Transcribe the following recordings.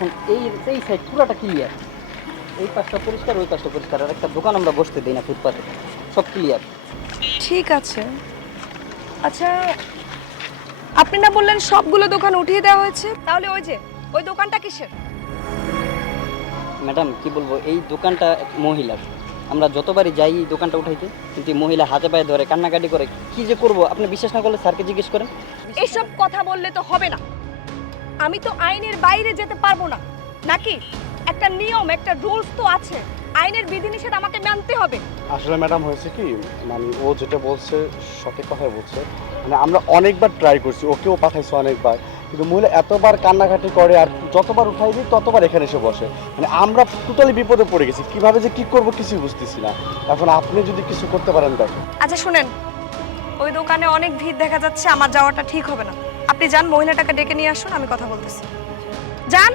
দেখেন এই এই সাইড পুরোটা ক্লিয়ার, এই পাশটা পরিষ্কার ওই পাশটা পরিষ্কার, আর একটা দোকান আমরা বসতে দিই না ফুটপাতে, সব ক্লিয়ার। ঠিক আছে। আচ্ছা, আপনি না বললেন সবগুলো দোকান উঠিয়ে দেওয়া হয়েছে, তাহলে ওই যে ওই দোকানটা কিসের? ম্যাডাম কি বলবো, এই দোকানটা এক মহিলার, আমরা যতবারই যাই এই দোকানটা উঠাইতে, কিন্তু এই মহিলা হাতে পায়ে ধরে কান্নাকাটি করে, কি যে করব আপনি বিশ্বাস না করলে স্যারকে জিজ্ঞেস করেন। এসব কথা বললে তো হবে না। আমি তো আইনের বাইরে যেতে পারবো না, নাকি? একটা নিয়ম, একটা রুলস তো আছে, আইনের বিধিনিষেধ আমাকে মানতে হবে। আসলে ম্যাডাম হয়েছে কি, মানে ও যেটা বলছে সঠিক কথাই বলছে। মানে আমরা অনেকবার ট্রাই করছি, ওকেও পাঠাইছি অনেকবার, কিন্তু মহিলা এতবার কান্নাকাটি করে আর যতবার উঠাই দিই ততবার এখানে এসে বসে। মানে আমরা টোটালি বিপদে পড়ে গেছি, কিভাবে যে কি করব কিছুই বুঝতেছি না। এখন আপনি যদি কিছু করতে পারেন দেখেন। আচ্ছা শুনেন, ওই দোকানে অনেক ভিড় দেখা যাচ্ছে, আমার যাওয়াটা ঠিক হবে না। আপনি যান, মহিলাটাকে ডেকে নিয়ে আসুন, আমি কথা বলতেছি। যান।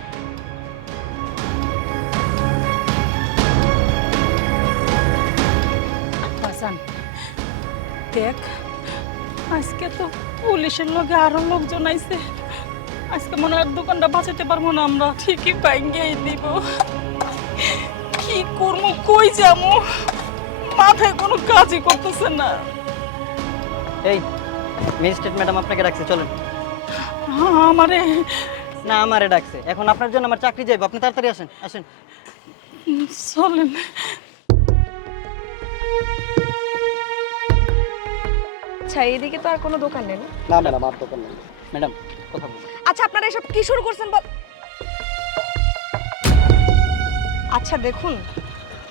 বাসান দেখ, আজকে তো পুলিশের লগে আরো লোকজন আইছে। আজকে মনে হয় দোকানটা বাঁচাতে পারবো না আমরা, ঠিকই ভাঙ্গেই দিব। কি করবো, কই যাবো, মাথায় কোনো কাজই করতেছে না। এই ম্যাজিস্ট্রেট ম্যাডাম আপনাকে ডাকছে, চলেন। আমারে না আমারে ডাকছে, এখন আপনার জন্য আমার চাকরি যাইব, আপনি তাড়াতাড়ি আসেন আসেন। চলেন। আচ্ছা, এইদিকে তো আর কোনো দোকান নেই না? না ম্যাডাম, আর দোকান নেই। ম্যাডাম কথা বলুন। আচ্ছা, আপনারা এসব কি শুরু করছেন বল? আচ্ছা দেখুন,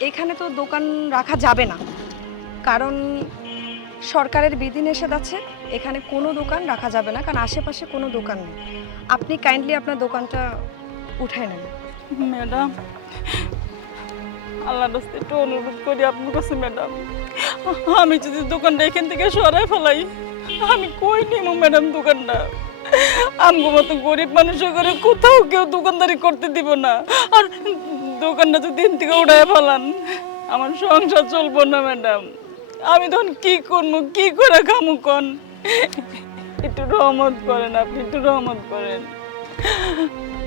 এখানে তো দোকান রাখা যাবে না, কারণ সরকারের বিধিনিষেধ আছে, এখানে কোনো দোকান রাখা যাবে না, কারণ আশেপাশে কোনো দোকান নেই। আপনি কাইন্ডলি আপনার দোকানটা উঠায় নেন। ম্যাডাম, আল্লাহর রাস্তায় একটু অনুরোধ করি আপনার কাছে ম্যাডাম, আমি যদি দোকানটা এখান থেকে সরাই ফেলাই, আমি কই নেবো ম্যাডাম দোকানটা? আমগো মতো গরিব মানুষের ঘরে কোথাও কেউ দোকানদারি করতে দিব না। আর দোকানটা যদি দিন থেকে উঠায় ফেলান, আমার সংসার চলবো না ম্যাডাম। আমি তখন কি করবো, কি করে খামু কন? একটু রহমত করেন, আপনি একটু রহমত করেন।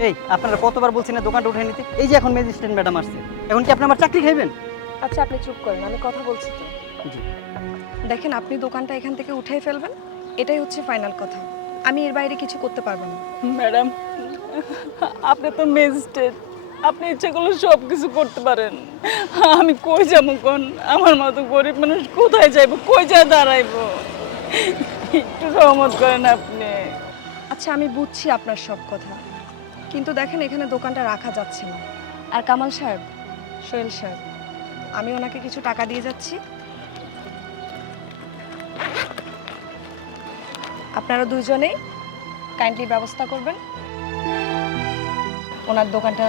এই আপনারা কতবার বলছেন না দোকানটা উঠে নিতে, এই যে এখন ম্যাজিস্ট্রেট ম্যাডাম আসছে, এখন কি আপনি আমার চাকরি খাইবেন? আচ্ছা আপনি চুপ করেন, আমি কথা বলছি তো। জি। দেখেন, আপনি দোকানটা এখান থেকে উঠাই ফেলবেন, এটাই হচ্ছে ফাইনাল কথা। আমি এর বাইরে কিছু করতে পারবো না। ম্যাডাম, আপনি তো ম্যাজিস্ট্রেট, আপনি ইচ্ছে করলে সব কিছু করতে পারেন। আমি কই যাবো কোন? আমার মতো গরিব মানুষ কোথায় যাইবো, কই যায় দাঁড়াইবো? একটু রহমত করেন আপনি। আচ্ছা আমি বুঝছি আপনার সব কথা, কিন্তু দেখেন এখানে দোকানটা রাখা যাচ্ছে না। আর কামাল সাহেব, সোহেল সাহেব, আমি ওনাকে কিছু টাকা দিয়ে যাচ্ছি, আপনারা দুজনেই কাইন্ডলি ব্যবস্থা করবেন ওনার দোকানটা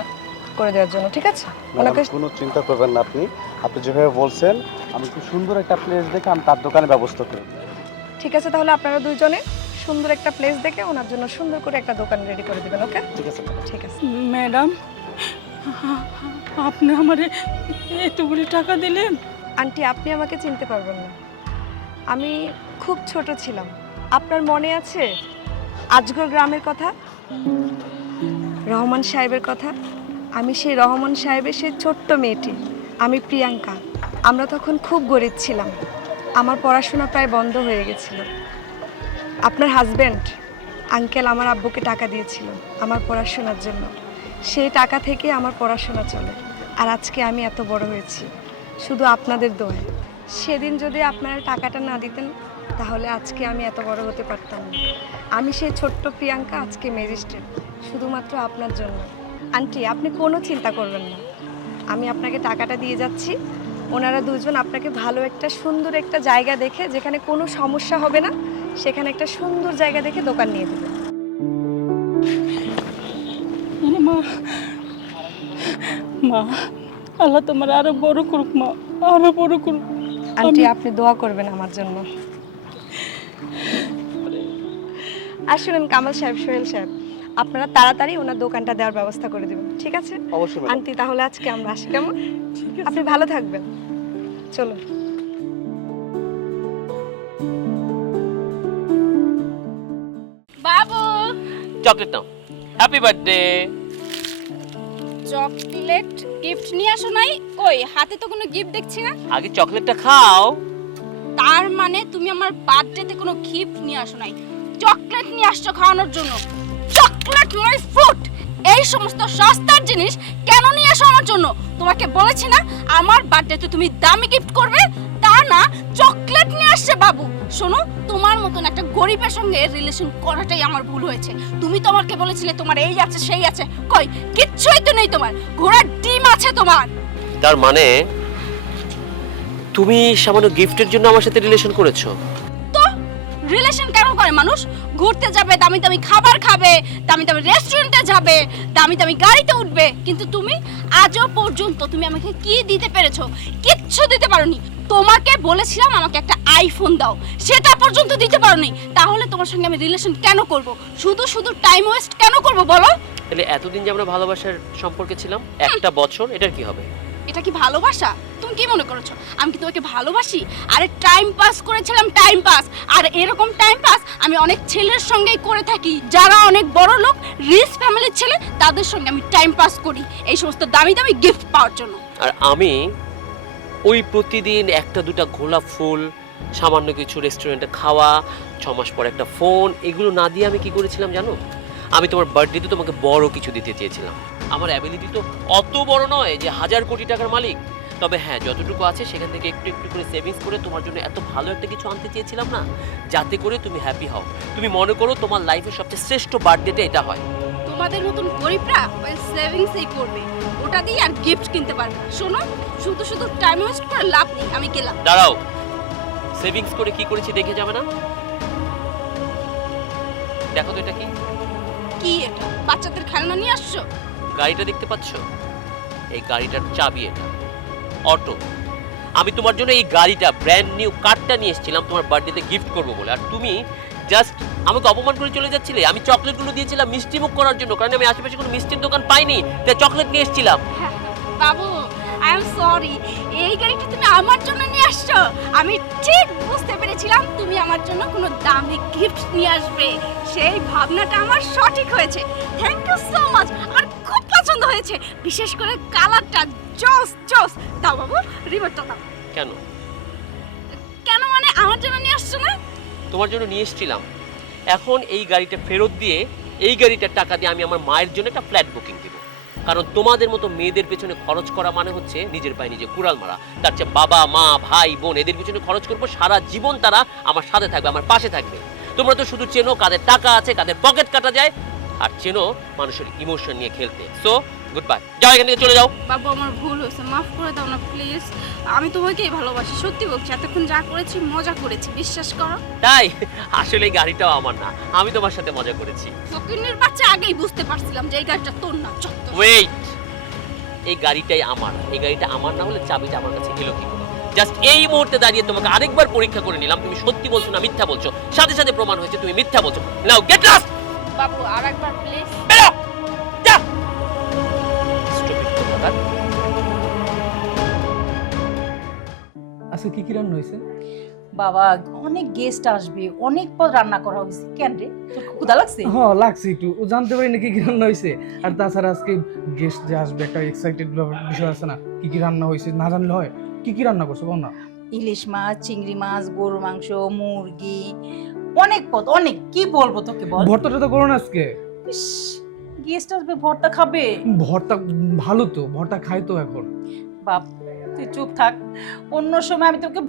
করে দেওয়ার জন্য, ঠিক আছে? ওনাকে ম্যাডাম কোনো চিন্তা করবেন না, আপনি আপনি যেভাবে বলছেন, আমি খুব সুন্দর একটা প্লেস দেখে আমি তার দোকানে ব্যবস্থা করি। ঠিক আছে, তাহলে আপনারা দুইজনে সুন্দর একটা প্লেস দেখে ওনার জন্য সুন্দর করে একটা দোকান রেডি করে দিবেন, ওকে? ঠিক আছে ম্যাডাম। ঠিক আছে। ম্যাডাম, আপনি আমারে এতগুলি টাকা দিলেন? আন্টি, আপনি আমাকে চিনতে পারবেন না, আমি খুব ছোট ছিলাম। আপনার মনে আছে আজগর গ্রামের কথা, রহমান সাহেবের কথা? আমি সেই রহমান সাহেবের সেই ছোট্ট মেয়েটি, আমি প্রিয়াঙ্কা। আমরা তখন খুব গরিব ছিলাম, আমার পড়াশোনা প্রায় বন্ধ হয়ে গেছিল। আপনার হাজব্যান্ড আঙ্কেল আমার আব্বুকে টাকা দিয়েছিল আমার পড়াশোনার জন্য, সেই টাকা থেকে আমার পড়াশোনা চলে। আর আজকে আমি এত বড় হয়েছি শুধু আপনাদের দোয়ায়। সেদিন যদি আপনারা টাকাটা না দিতেন, তাহলে আজকে আমি এত বড় হতে পারতাম না। আমি সেই ছোট্ট প্রিয়াঙ্কা আজকে ম্যাজিস্ট্রেট, শুধুমাত্র আপনার জন্য। আন্টি, আপনি কোনো চিন্তা করবেন না, আমি আপনাকে টাকাটা দিয়ে যাচ্ছি। ওনারা দুজন আপনাকে ভালো একটা সুন্দর একটা জায়গা দেখে, যেখানে কোনো সমস্যা হবে না, সেখানে একটা সুন্দর জায়গা দেখে দোকান নিয়ে দেবেন। মা, মা, আল্লাহ তোমার আরো বড় করুক মা, আরো বড় করুক। আন্টি, আপনি দোয়া করবেন আমার জন্য। আর শুনেন কামাল সাহেব, সোহেল সাহেব, আপনারা তাড়াতাড়ি ওনার দোকানটা দেওয়ার ব্যবস্থা করে দেবেন, ঠিক আছে? অবশ্যই ম্যাডাম। আন্টি, তাহলে আজকে আমরা আসি, কেমন? আপনি ভালো থাকবেন, চলুন। বাবু, চকলেট নাও। Happy birthday. চকলেট গিফট নিয়ে আসো নাই? কই হাতে তো কোনো গিফট দেখছি না। আগে চকলেটটা খাও। তার মানে তুমি আমার বার্থডেতে কোনো গিফট নিয়ে আসো নাই, চকলেট নিয়ে আসছো খাওয়ানোর জন্য। চকলেট মাই ফ্রুট, এই সমস্ত সস্তার জিনিস কেন নিয়ে আসো আমার জন্য? তোমাকে বলেছি না আমার বার্থডেতে তুমি দামি গিফট করবে, তা না চকলেট নিয়ে আসছে বাবু। শোনো, তোমার মতন একটা গরিবের সঙ্গে রিলেশন করাটাই আমার ভুল হয়েছে। তুমি তো আমাকে বলেছিলে তোমার এই আছে সেই আছে, কই কিচ্ছুই তো নেই তোমার, ঘোড়ার ডিম আছে তোমার। তার মানে তুমি সামান্য গিফটের জন্য আমার সাথে রিলেশন করেছো? তো রিলেশন কেন করে মানুষ? ঘুরতে যাবে, দামি দামি খাবার খাবে, দামি দামি রেস্টুরেন্টে যাবে, দামি দামি গাড়িতে উঠবে, কিন্তু তুমি আজও পর্যন্ত তুমি আমাকে কি দিতে পেরেছো? কিচ্ছু দিতে পারোনি। তোমাকে বলেছিলাম আমাকে একটা আইফোন দাও, সেটা পর্যন্ত দিতে পারোনি। তাহলে তোমার সঙ্গে আমি রিলেশন কেন করব? শুধু শুধু টাইম ওয়েস্ট কেন করব বলো? তাহলে এতদিন যে আমরা ভালোবাসার সম্পর্কে ছিলাম, একটা বছর, এটার কি হবে? এটা কি ভালোবাসা? তুমি কি মনে করেছো আমি কি তোমাকে ভালোবাসি? আরে টাইম পাস করেছিলাম, টাইম পাস। আর এরকম টাইম পাস আমি অনেক ছেলের সঙ্গেই করে থাকি, যারা অনেক বড় লোক, রিচ ফ্যামিলির ছেলে, তাদের সঙ্গে আমি টাইম পাস করি এই সমস্ত দামি দামি গিফট পাওয়ার জন্য। আর আমি ওই প্রতিদিন একটা দুটা গোলাপ ফুল, সামান্য কিছু রেস্টুরেন্টে খাওয়া, 6 মাস পর একটা ফোন, এগুলো না দিয়ে আমি কি করেছিলাম জানো? আমি তোমার বার্থডেতে তোমাকে বড় কিছু দিতে চেয়েছিলাম। আমার অ্যাবিলিটি তো অত বড় নয় যে 1000 কোটি টাকার মালিক, তবে হ্যাঁ যতটুকু আছে সেখান থেকে একটু একটু করে সেভিংস করে তোমার জন্য এত ভালো একটা কিছু আনতে চেয়েছিলাম না, যাতে করে তুমি হ্যাপি হও। তুমি মনে করো তোমার লাইফের সবচেয়ে শ্রেষ্ঠ বার্থডেটা এটা হয়। তোমাদের মতন গরিবরা ওই সেভিংসই করবে, ওটা দিয়ে আর গিফট কিনতে পারবে না। শোনো, শুধু শুধু টাইম ওয়েস্ট করে লাভ নেই, আমি গেলাম। দাঁড়াও, সেভিংস করে কি করেছি দেখে যাবে না? দেখো তো এটা কি? কি এটা? বাচ্চাদের খেলনা নিয়ে আসছো? গাড়িটা দেখতে পাচ্ছ? এই গাড়িটার চাবি এটা, অটো। আমি তোমার জন্য এই গাড়িটা, ব্র্যান্ড নিউ কারটা নিয়ে এসেছিলাম তোমার বার্থডেতে গিফট করবো বলে, আর তুমি জাস্ট আমাকে অপমান করে চলে যাচ্ছিলে। আমি চকলেটগুলো দিয়েছিলাম মিষ্টি মুখ করার জন্য, কারণ আমি আশেপাশে কোনো মিষ্টির দোকান পাইনি, তাই চকলেট নিয়ে এসেছিলাম। বাবু, আই এম সরি, এই গাড়িটা তুমি আমার জন্য নিয়ে আসছো। আমি ঠিক বুঝতে পেরেছিলাম তুমি আমার জন্য কোনো দামি গিফট নিয়ে আসবে, সেই ভাবনাটা আমার সঠিক হয়েছে। থ্যাংক ইউ সো মাচ, আর খুব পছন্দ হয়েছে, বিশেষ করে কালারটা জস জস। দাও বাবু, রিমোটটা দাও। কেন? কেন মানে আমার জন্য নিয়ে আসছো না? তোমার জন্য নিয়ে এসেছিলাম। এখন এই গাড়িটা ফেরত দিয়ে এই গাড়িটার টাকা দিয়ে আমি আমার মায়ের জন্য একটা ফ্ল্যাট বুকিং দিব, কারণ তোমাদের মতো মেয়েদের পেছনে খরচ করা মানে হচ্ছে নিজের পায়ে নিজে কুড়াল মারা। তার চেয়ে বাবা মা ভাই বোন এদের পেছনে খরচ করবো, সারা জীবন তারা আমার সাথে থাকবে, আমার পাশে থাকবে। তোমরা তো শুধু চেনো কাদের টাকা আছে, কাদের পকেট কাটা যায়, আর চেনো মানুষের ইমোশন নিয়ে খেলতে। সো গুড বাই, যাও এখান থেকে চলে যাও। বাবু, আমার ভুল হয়েছে, মাফ করে দাও না প্লিজ। আমি তোমাকেই ভালোবাসি, সত্যি বলছি। এতক্ষণ যা করেছি মজা করেছি, বিশ্বাস করো। তাই? আসলে এই গাড়িটাও আমার না, আমি তোমার সাথে মজা করেছি। ফকিনের বাচ্চা, আগেই বুঝতে পারছিলাম যে এই গাড়িটা তোর না। চত্বর। ওয়েট, এই গাড়িটাই আমার। এই গাড়িটা আমার না হলে চাবিটা আমার কাছে এলো কি করে? জাস্ট এই মুহূর্তে দাঁড়িয়ে তোমাকে আরেকবার পরীক্ষা করে নিলাম, তুমি সত্যি বলছো না মিথ্যা বলছো। সাথে সাথে প্রমাণ হয়েছে তুমি মিথ্যা বলছো। নাও গেট লস্ট। বাবু, আরেকবার প্লিজ। বেরো, যা। স্টুপিড কোথাকার। আজকে কি কি রান্না হয়েছে? বাবা, অনেক গেস্ট আসবে, অনেক পদ রান্না করা হয়েছে। কেন রে, তোর ক্ষুধা লাগছে? হ্যাঁ লাগছে একটু, ও জানতে পারি না কি কি রান্না হয়েছে। আর তাছাড়া আজকে গেস্ট যে আসবে একটা এক্সাইটেড বিষয় আছে না, কি কি রান্না হয়েছে না জানলে হয়। কি কি রান্না করছো বল না? ইলিশ মাছ, চিংড়ি মাছ, গরুর মাংস, মুরগি, অনেক পদ, অনেক। কি বলবো তোকে বল? ভর্তাটা তো করো না আজকে। গেস্ট আসবে, ভর্তা খাবে? ভর্তা ভালো তো, ভর্তা খাই তো এখন। বাপ, তুই চুপ থাক, অন্য সময় আমি তোকে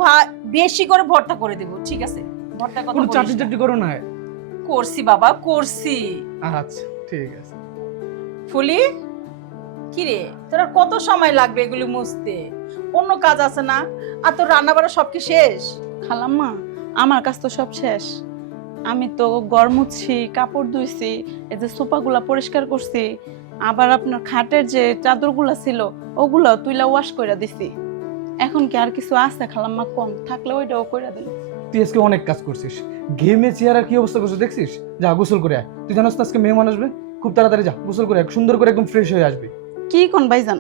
বেশি করে ভর্তা করে দেবো, ঠিক আছে? ভর্তা কথা কোনো বলিস চাটনি না। টাটনি করো না। করছি বাবা, করছি। আচ্ছা ঠিক আছে। ফুলি, কি রে, তোর আর কত সময় লাগবে এগুলি মুছতে? অন্য কাজ আছে না? আর তোর রান্না বাড়া সব কি শেষ? খালাম্মা, আমার কাজ তো সব শেষ। আমি তো ঘর মুছছি, কাপড় ধুইছি, এই যে সোফাগুলা পরিষ্কার করছি, আবার আপনার খাটের যে চাদরগুলা ছিল ওগুলো তুইলা ওয়াশ কইরা দিছি। এখন কি আর কিছু আছে খালাম্মা? কম থাকলে ওইটাও কইরা দিল। তুই আজকে অনেক কাজ করছিস, ঘেমে চেহারা কি অবস্থা করছিস দেখছিস? যা গোসল করে আয়। তুই জানোস তো আজকে মেহমান আসবে, খুব তাড়াতাড়ি যা গোসল করে আয়, সুন্দর করে একদম ফ্রেশ হয়ে আসবি। কি কোন ভাইজান,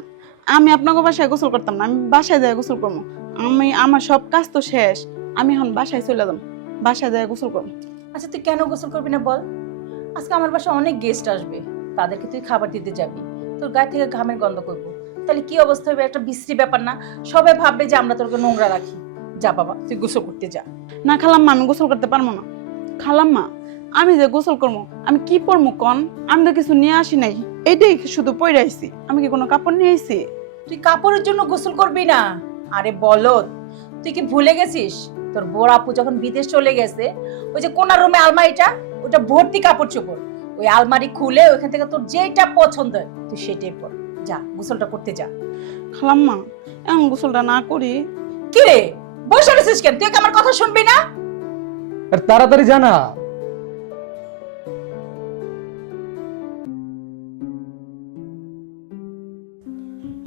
আমি আপনাকে বাসায় গোসল করতাম না, আমি বাসায় যাই গোসল করবো। আমার সব কাজ তো শেষ, আমি এখন বাসায় চলে যাম, বাসায় যাই গোসল করবো। আচ্ছা, তুই কেন গোসল করবি না বল? আজকে আমার বাসায় অনেক গেস্ট আসবে, তাদেরকে তুই খাবার দিতে যাবি। তোর গায়ে থেকে ঘামের গন্ধ করবো, তাহলে কি অবস্থা হবে? একটা বিশ্রী ব্যাপার না? সবাই ভাববে যে আমরা তোকে নোংরা রাখি। যা বাবা, তুই গোসল করতে যা। না খালাম্মা, আমি গোসল করতে পারবো না। খালাম্মা, আমি যে গোসল করবো, আমি কি পরবো কন? আমি তো কিছু নিয়ে আসি নাই, এইটাই শুধু পরে আইছি। আমি কি কোনো কাপড় নিয়ে আইছি? তুই কাপড়ের জন্য গোসল করবি না? আরে বলদ, তুই কি ভুলে গেছিস তোর বড় আপু যখন বিদেশ চলে গেছে, ওই যে কোনার রুমে আলমারিটা, ওটা ভর্তি কাপড় চোপড়। ওই আলমারি খুলে ওইখান থেকে তোর যেটা পছন্দ তুই সেটাই পর। যা গোসলটা করতে যা। খালাম্মা, এমন গোসলটা না করি। কি রে, বসে রয়েছিস কেন? তুই কি আমার কথা শুনবি না? আর তাড়াতাড়ি জানা।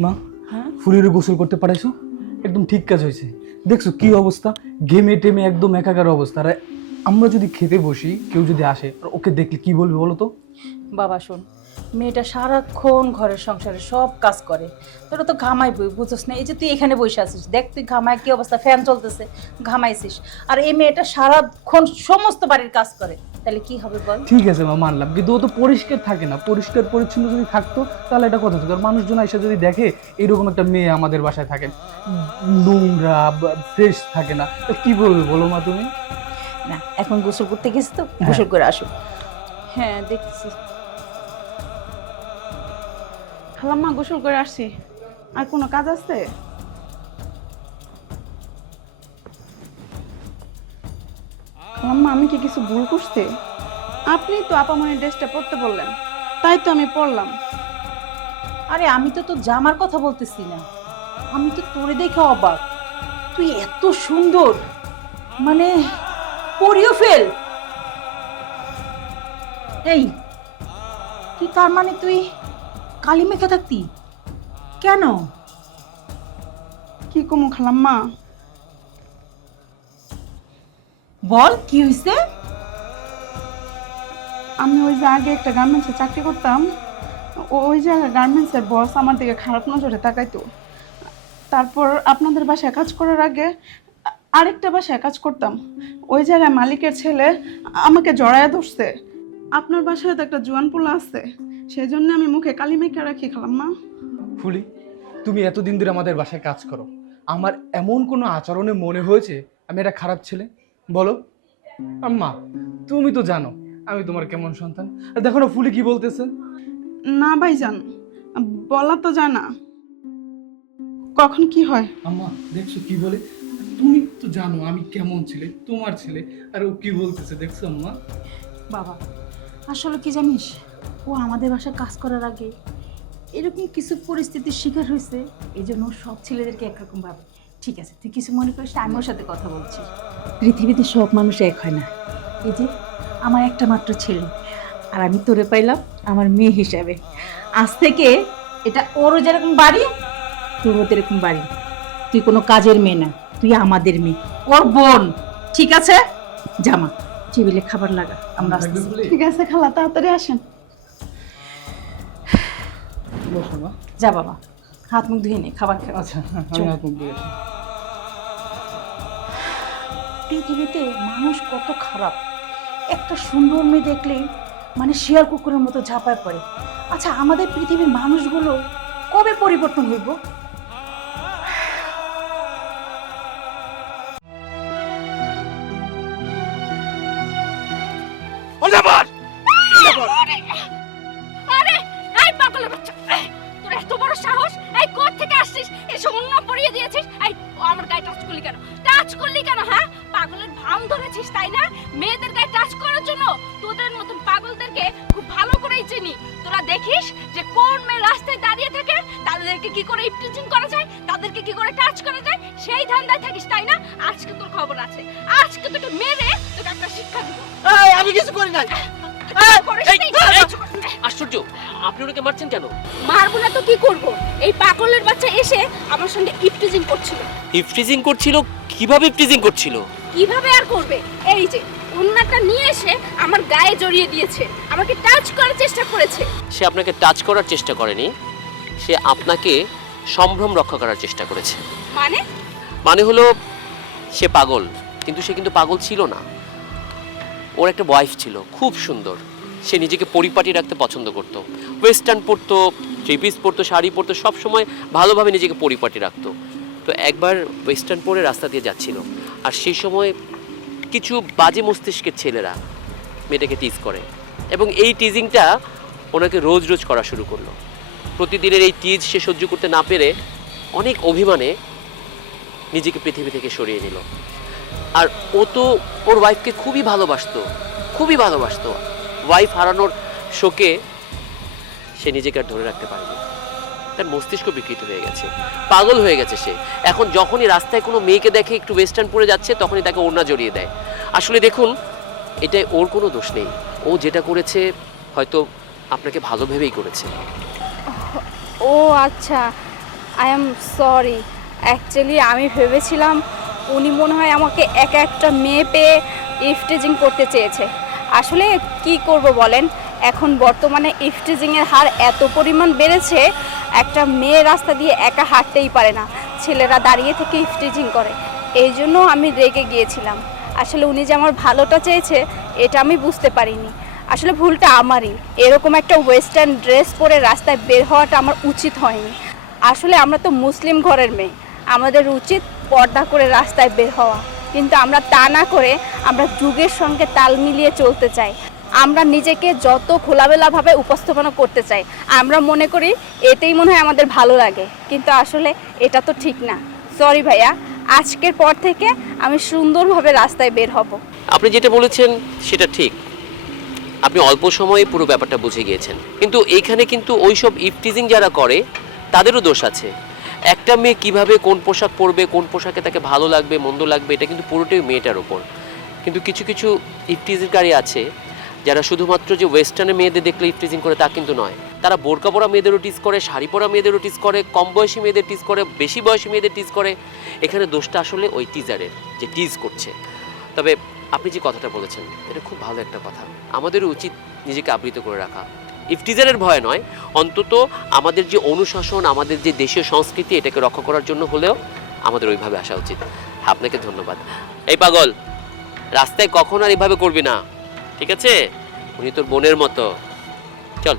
মা, হ্যাঁ? ফুলের গোসল করতে পারাইছো? একদম ঠিক কাজ হয়েছে। দেখছো কি অবস্থা, ঘেমে টেমে একদম একাকার অবস্থা। আর আমরা যদি খেতে বসি, কেউ যদি আসে আর ওকে দেখলে কি বলবে বলো তো? বাবা শোন, মেয়েটা সারাক্ষণ ঘরের সংসারে সব কাজ করে, তোরা তো ঘামাই বই বুঝছিস না? এই যে তুই এখানে বসে আছিস, দেখ তুই ঘামায় কি অবস্থা, ফ্যান চলতেছে, ঘামাইছিস। আর এই মেয়েটা সারাক্ষণ সমস্ত বাড়ির কাজ করে, তাহলে কি হবে বল? ঠিক আছে মা, মানলাম, কিন্তু ও তো পরিষ্কার থাকে না। পরিষ্কার পরিচ্ছন্ন যদি থাকতো তাহলে এটা কথা হতো। আর মানুষজন এসে যদি দেখে এরকম একটা মেয়ে আমাদের বাসায় থাকে, নোংরা ফ্রেশ থাকে না, তো কি বলবে বলো মা তুমি? না, এখন গোসল করতে গেছি তো, গোসল করে আসো। হ্যাঁ দেখতেছি। খালাম্মা, গোসল করে আসছি। আর কোনো কাজ আছে? খালাম্মা, আমি কি কিছু ভুল করছি? আপনি তো আপামনির ড্রেসটা পরতে বললেন, তাই তো আমি পরলাম। আরে আমি তো তোর জামার কথা বলতেছি না, আমি তো তোরে দেখে অবাক। তুই এত সুন্দর, মানে পরিও ফেল। এই তুই, তার মানে তুই কালি মেখে থাকতি কেন? কি কমু খালাম্মা? বল কি হয়েছে? আমি ওই যে আগে একটা গার্মেন্টসে চাকরি করতাম, ওই জায়গায় গার্মেন্টসের বস আমার দিকে খারাপ নজরে তাকাইতো। তারপর আপনাদের বাসায় কাজ করার আগে আরেকটা বাসায় কাজ করতাম, ওই জায়গায় মালিকের ছেলে আমাকে জড়ায় ধরছে। আপনার বাসায় তো একটা জোয়ান পোলা আছে, সেই জন্য আমি মুখে কালি মেখে রাখি খালাম্মা। ফুলি, তুমি এতদিন ধরে আমাদের বাসায় কাজ করো, আমার এমন কোনো আচরণে মনে হয়েছে আমি একটা খারাপ ছেলে বলো? আম্মা, তুমি তো জানো আমি তোমার কেমন সন্তান। আর দেখো না ফুলি কি বলতেছে। না ভাইজান, বলা তো যায় না কখন কি হয়। আম্মা দেখছো কি বলে? তুমি তো জানো আমি কেমন ছেলে, তোমার ছেলে, আর ও কি বলতেছে দেখছো আম্মা? বাবা আসলে কি জানিস, ও আমাদের বাসায় কাজ করার আগে এরকম কিছু পরিস্থিতির শিকার হয়েছে, এই জন্য সব ছেলেদেরকে একরকম ভাবে। ঠিক আছে, তুই কিছু মনে করিস না, আমি ওর সাথে কথা বলছি। পৃথিবীতে সব মানুষ এক হয় না। এই যে আমার একটা মাত্র ছেলে, আর আমি তোরে পাইলাম আমার মেয়ে হিসাবে। আজ থেকে এটা ওরও যেরকম বাড়ি, তোরও এরকম বাড়ি। তুই কোনো কাজের মেয়ে না, তুই আমাদের মেয়ে, ওর বোন। ঠিক আছে, জামা টেবিলে খাবার লাগা, আমরা আসতেছি। ঠিক আছে খালা, তাড়াতাড়ি আসেন। বসো মা। যা বাবা, হাত মুখ ধুয়ে নে, খাবার খা। আচ্ছা, আমি হাত মুখ ধুয়ে আসি। পৃথিবীতে মানুষ কত খারাপ, একটা সুন্দর মেয়ে দেখলেই মানে শিয়াল কুকুরের মতো ঝাঁপায় পড়ে। আচ্ছা, আমাদের পৃথিবীর মানুষগুলো কবে পরিবর্তন হইব? আরে এই পাগলের বাচ্চা, এই, তোর এত বড় সাহস! এই কোথা থেকে আসছিস? এসব অন্য পরিয়ে দিয়েছিস? এই ও আমার গায়ে টাচ করলি কেন? টাচ করলি কেন? হ্যাঁ, পাগলের ভাম ধরেছিস তাই না? মেয়েদের গায়ে টাচ করার জন্য? তোদের মতন পাগলদেরকে খুব ভালো করেই চিনি। তোরা দেখিস যে কোন মেয়ে রাস্তায় দাঁড়িয়ে থাকে, তাদেরকে কি করে ইপটিজিং করা যায়, তাদেরকে কি করে টাচ করা যায়, সেই ধান্দায় থাকিস তাই না? আজকে তোর খবর আছে, আজকে তোকে মেরে তোকে একটা শিক্ষা দিব। আমি কিছু করি নাই। আশ্চর্য, আপনি ওনাকে মারছেন কেন? মারবো না তো কি করব? এই পাগলের বাচ্চা এসে আমার সঙ্গে ইপটিজিং করছিল। ইফটিজিং করছিল? কিভাবে ইফটিজিং করছিল? কিভাবে আর করবে? এই যে ওন্নাটা নিয়ে এসে আমার গায়ে জড়িয়ে দিয়েছে, আমাকে টাচ করার চেষ্টা করেছে। সে আপনাকে টাচ করার চেষ্টা করেনি, সে আপনাকে সম্ভ্রম রক্ষা করার চেষ্টা করেছে। মানে? মানে হলো সে পাগল, কিন্তু সে কিন্তু পাগল ছিল না। ওর একটা ওয়াইফ ছিল খুব সুন্দর, সে নিজেকে পরিপাটি রাখতে পছন্দ করত, ওয়েস্টার্ন পরতো, থ্রি পিস পরতো, শাড়ি পরতো, সবসময় ভালোভাবে নিজেকে পরিপাটি রাখতো। তো একবার ওয়েস্টার্ন পরে রাস্তা দিয়ে যাচ্ছিল, আর সেই সময় কিছু বাজে মস্তিষ্কের ছেলেরা মেয়েটাকে টিজ করে, এবং এই টিজিংটা ওনাকে রোজ রোজ করা শুরু করলো। প্রতিদিনের এই টিজ সে সহ্য করতে না পেরে অনেক অভিমানে নিজেকে পৃথিবী থেকে সরিয়ে নিল। আর ও তো ওর ওয়াইফকে খুবই ভালোবাসতো, খুবই ভালোবাসতো। ওয়াইফ হারানোর শোকে সে নিজেকে আর ধরে রাখতে পারেনি, তার মস্তিষ্ক বিকৃত হয়ে গেছে, পাগল হয়ে গেছে সে। এখন যখনই রাস্তায় কোনো মেয়েকে দেখে একটু ওয়েস্টার্ন পরে যাচ্ছে, তখনই তাকে ওড়না জড়িয়ে দেয়। আসলে দেখুন, এটাই ওর কোনো দোষ নেই। ও যেটা করেছে হয়তো আপনাকে ভালো ভেবেই করেছে। ও আচ্ছা, আই এম সরি। অ্যাকচুয়ালি আমি ভেবেছিলাম উনি মনে হয় আমাকে একা একটা মেয়ে পেয়ে ইফটিজিং করতে চেয়েছে। আসলে কি করব বলেন, এখন বর্তমানে ইফটিজিংয়ের হার এত পরিমাণ বেড়েছে, একটা মেয়ে রাস্তা দিয়ে একা হাঁটতেই পারে না, ছেলেরা দাঁড়িয়ে থেকে ইফটিজিং করে। এই জন্য আমি রেগে গিয়েছিলাম। আসলে উনি যে আমার ভালোটা চেয়েছে এটা আমি বুঝতে পারিনি। আসলে ভুলটা আমারই। এরকম একটা ওয়েস্টার্ন ড্রেস পরে রাস্তায় বের হওয়াটা আমার উচিত হয়নি। আসলে আমরা তো মুসলিম ঘরের মেয়ে, আমাদের উচিত পর্দা করে রাস্তায় বের হওয়া, কিন্তু আমরা তা না করে আমরা যুগের সঙ্গে তাল মিলিয়ে চলতে চাই। আমরা নিজেকে যত খোলামেলাভাবে উপস্থাপনা করতে চাই, আমরা মনে করি এতেই মনে হয় আমাদের ভালো লাগে, কিন্তু আসলে এটা তো ঠিক না। সরি ভাইয়া, আজকের পর থেকে আমি সুন্দরভাবে রাস্তায় বের হব। আপনি যেটা বলেছেন সেটা ঠিক, আপনি অল্প সময়ে পুরো ব্যাপারটা বুঝে গিয়েছেন। কিন্তু এইখানে কিন্তু ওইসব ইফটিজিং যারা করে তাদেরও দোষ আছে। একটা মেয়ে কিভাবে কোন পোশাক পরবে, কোন পোশাকে তাকে ভালো লাগবে মন্দ লাগবে, এটা কিন্তু পুরোটাই মেয়েটার ওপর। কিন্তু কিছু কিছু ইফটিজিংকারী আছে যারা শুধুমাত্র যে ওয়েস্টার্নে মেয়েদের দেখলে ইফটিজিং করে তা কিন্তু নয়, তারা বোরকা পরা মেয়েদেরও টিজ করে, শাড়ি পরা মেয়েদেরও টিজ করে, কম বয়সী মেয়েদের টিজ করে, বেশি বয়সী মেয়েদের টিজ করে। এখানে দোষটা আসলে ওই টিজারের, যে টিজ করছে। তবে আপনি যে কথাটা বলেছেন এটা খুব ভালো একটা কথা। আমাদেরও উচিত নিজেকে আবৃত করে রাখা, ইফটিজারের ভয় নয়, অন্তত আমাদের যে অনুশাসন, আমাদের যে দেশীয় সংস্কৃতি, এটাকে রক্ষা করার জন্য হলেও আমাদের ওইভাবে আসা উচিত। আপনাকে ধন্যবাদ। এই পাগল, রাস্তায় কখন আর এইভাবে করবি না, ঠিক আছে? উনি তোর বোনের মতো। চল।